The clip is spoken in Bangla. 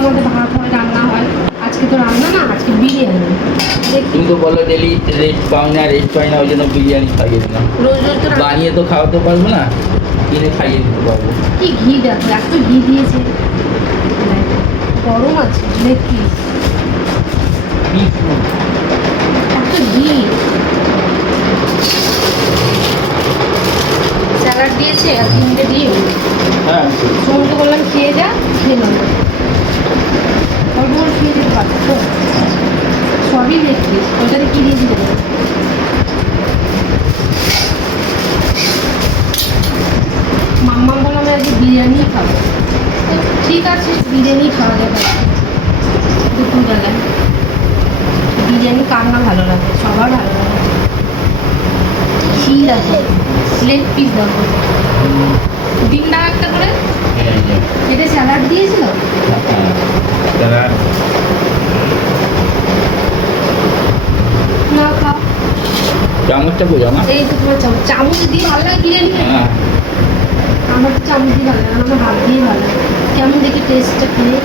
আমাদের ভাত হয়, রান্না হয়। আজকে তো রান্না না, আজকে বিরিয়ানি। দেখি তুমি তো বলো ডেলি রেস্ট পাও না, রেস্ট পাই না, ওই জন্য বিরিয়ানি খাইয়ে দিলাম। রোজ রোজ তো বানিয়ে তো খাওয়াতে পারবো না, কিনে খাইয়ে দিতে পারবো। কি ঘি দেখো, এত ঘি দিয়েছে। গরম আছে লেগ পিস, এত ঘি। স্যালাড দিয়েছে আর 3টে ডিম। হ্যাঁ সমুদ্র বললাম খেয়ে যা, খেয়ে নেবো। অল্প করে খেয়ে যেতে পারতো তো। সবই লেগ পিস, ওইটাতে কী দিয়েছি দেবো। মাম্মা বলে আমি আজকে বিরিয়ানি খাবো। তো ঠিক আছে, বিরিয়ানি খাওয়া যাবে দুপুরবেলায়। বিরিয়ানি কার না ভালো লাগে, সবার ভালো লাগে। ঘি দেখো, লেগ পিস দেখো, ডিম দাও একটা করে। এটা স্যালাড দিয়েছিল। না খাও, চামচটা কই আমার? এই তো তোমার চামচ। চামচ দিয়ে ভালো লাগে বিরিয়ানি খেতে? হ্যাঁ আমার তো চামচ দিয়ে ভালো লাগে না, আমার হাত দিয়ে ভালো লাগে। কেমন দেখি টেস্টটা খেয়ে।